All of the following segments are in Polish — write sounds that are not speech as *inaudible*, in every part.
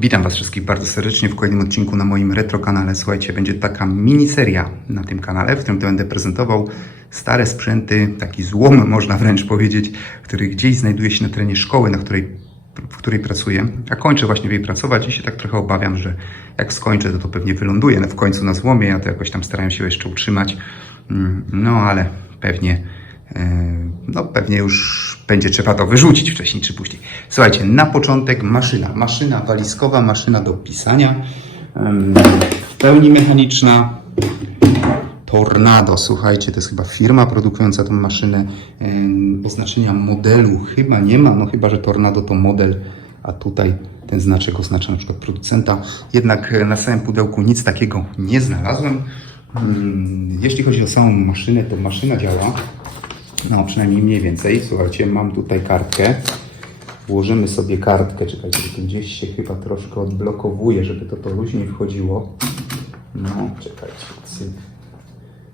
Witam Was wszystkich bardzo serdecznie w kolejnym odcinku na moim retro kanale. Słuchajcie, będzie taka miniseria na tym kanale, w którym to będę prezentował stare sprzęty, taki złom *laughs* można wręcz powiedzieć, który gdzieś znajduje się na terenie szkoły, na której, w której pracuję. A kończę właśnie w jej pracować i się tak trochę obawiam, że jak skończę, to to pewnie wyląduje w końcu na złomie. Ja to jakoś tam starałem się jeszcze utrzymać. Mm, No ale pewnie no pewnie już będzie trzeba to wyrzucić wcześniej czy później. Słuchajcie, na początek maszyna. Maszyna walizkowa, maszyna do pisania. em, W pełni mechaniczna. Tornado, słuchajcie, to jest chyba firma produkująca tą maszynę. Oznaczenia modelu chyba nie ma, no chyba, że Tornado to model, a tutaj ten znaczek oznacza na przykład producenta. Jednak na samym pudełku nic takiego nie znalazłem. Jeśli chodzi o samą maszynę, to maszyna działa. No, przynajmniej mniej więcej. Słuchajcie, mam tutaj kartkę. Włożymy sobie kartkę. Czekajcie, to gdzieś się chyba troszkę odblokowuje, żeby to, to luźniej wchodziło. No, czekajcie. Cyk.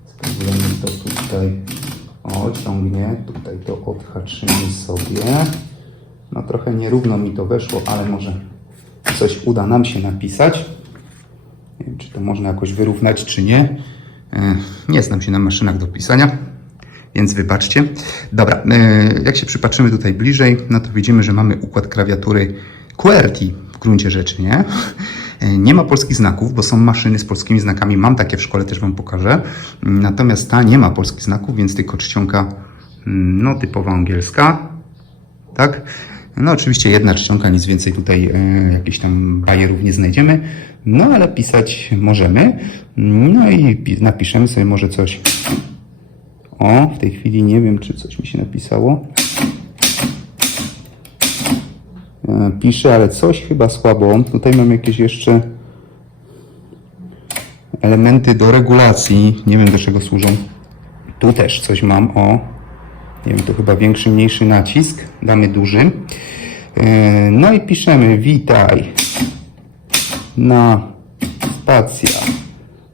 Spróbujemy to tutaj. O, ciągnie. Tutaj to odhaczymy sobie. No, trochę nierówno mi to weszło, ale może coś uda nam się napisać. Nie wiem, czy to można jakoś wyrównać, czy nie. E, Nie znam się na maszynach do pisania, więc wybaczcie. Dobra, e, jak się przypatrzymy tutaj bliżej, no to widzimy, że mamy układ klawiatury QWERTY w gruncie rzeczy, nie? E, Nie ma polskich znaków, bo są maszyny z polskimi znakami. Mam takie w szkole, też Wam pokażę. Natomiast ta nie ma polskich znaków, więc tylko czcionka mm, no, typowa angielska. Tak? No oczywiście jedna czcionka, nic więcej tutaj e, jakichś tam bajerów nie znajdziemy. No ale pisać możemy. No i pi- napiszemy sobie może coś. O, w tej chwili nie wiem, czy coś mi się napisało. E, Piszę, ale coś chyba słabo. Tutaj mam jakieś jeszcze elementy do regulacji. Nie wiem do czego służą. Tu też coś mam. O, nie wiem, to chyba większy, mniejszy nacisk. Damy duży. E, No i piszemy witaj na spacja.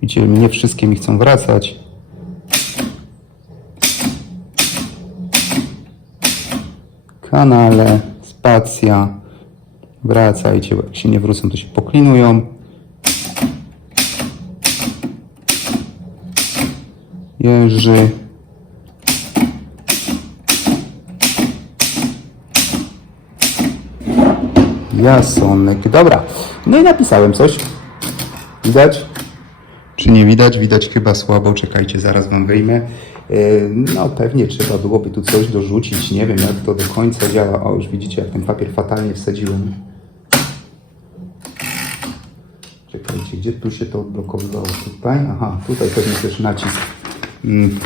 Widzicie, nie wszystkie mi chcą wracać. Kanale, spacja. Wracajcie, jak się nie wrócą, to się poklinują. Jerzy. Jasonek. Dobra. No i napisałem coś. Widać? Czy nie widać? Widać chyba słabo. Czekajcie, zaraz wam wyjmę. No pewnie trzeba byłoby tu coś dorzucić. Nie wiem jak to do końca działa. O, już widzicie jak ten papier fatalnie wsadziłem. Czekajcie, gdzie tu się to odblokowywało? Tutaj? Aha, tutaj pewnie też nacisk. Mm.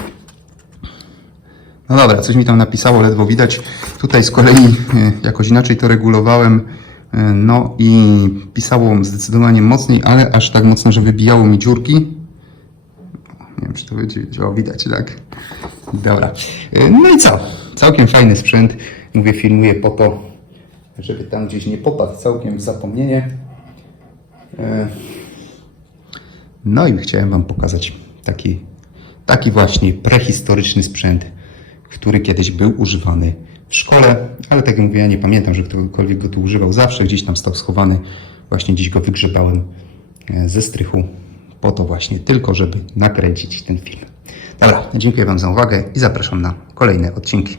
No dobra, coś mi tam napisało, ledwo widać. Tutaj z kolei e, jakoś inaczej to regulowałem. E, No i pisało zdecydowanie mocniej, ale aż tak mocno, że wybijało mi dziurki. Nie wiem, czy to będzie o, widać, tak? Dobra. E, No i co? Całkiem fajny sprzęt. Mówię, filmuję po to, żeby tam gdzieś nie popadł całkiem w zapomnienie. E, No i chciałem Wam pokazać taki, taki właśnie prehistoryczny sprzęt, który kiedyś był używany w szkole, ale tak jak mówię, ja nie pamiętam, że ktokolwiek go tu używał. Zawsze gdzieś tam stał schowany. Właśnie dziś go wygrzebałem e, ze strychu po to właśnie tylko, żeby nakręcić ten film. Dobra, dziękuję Wam za uwagę i zapraszam na kolejne odcinki.